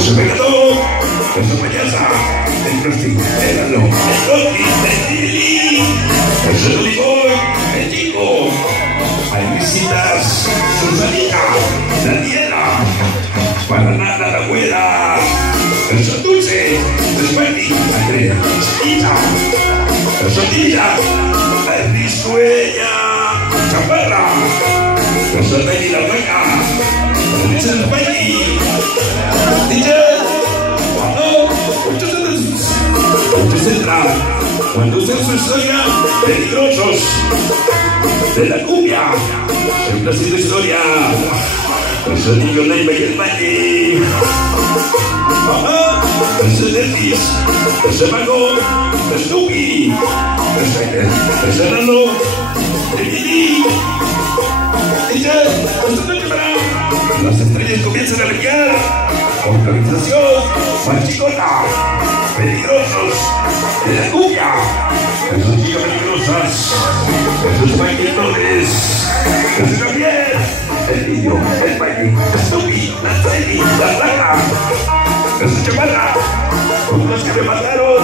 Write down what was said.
Eso me quedó. Eso me casa. El Krusty, el Lalo, el Donkey, el Tilly. Eso es el licor, el Chico. Hay visitas, Susanita, la tierra. Para nada la abuela. Eso es dulce, el Sparky, Andrea, Chiquita. Eso es Tilla, el Risueña, Chaparra. Eso es Betty la Buena. Eso es Betty. Muchos entran cuando usan su historia peligrosos de la cumbia. Siempre ha sido historia. Eso es Niño Leiva y el Valle. Eso es Nertis. Eso es Mago. Es Snoopy. Eso es Lalo. El Billy. Las estrellas comienzan a brillar. Organización Manchicota. Peligrosos de la cumbia. Esos chicas peligrosas. Esos bailadores. Esos Javier. El niño, el baile, el Snoopy, la Freddy, la Rata. Esos Chaparra. Son los que me mataron.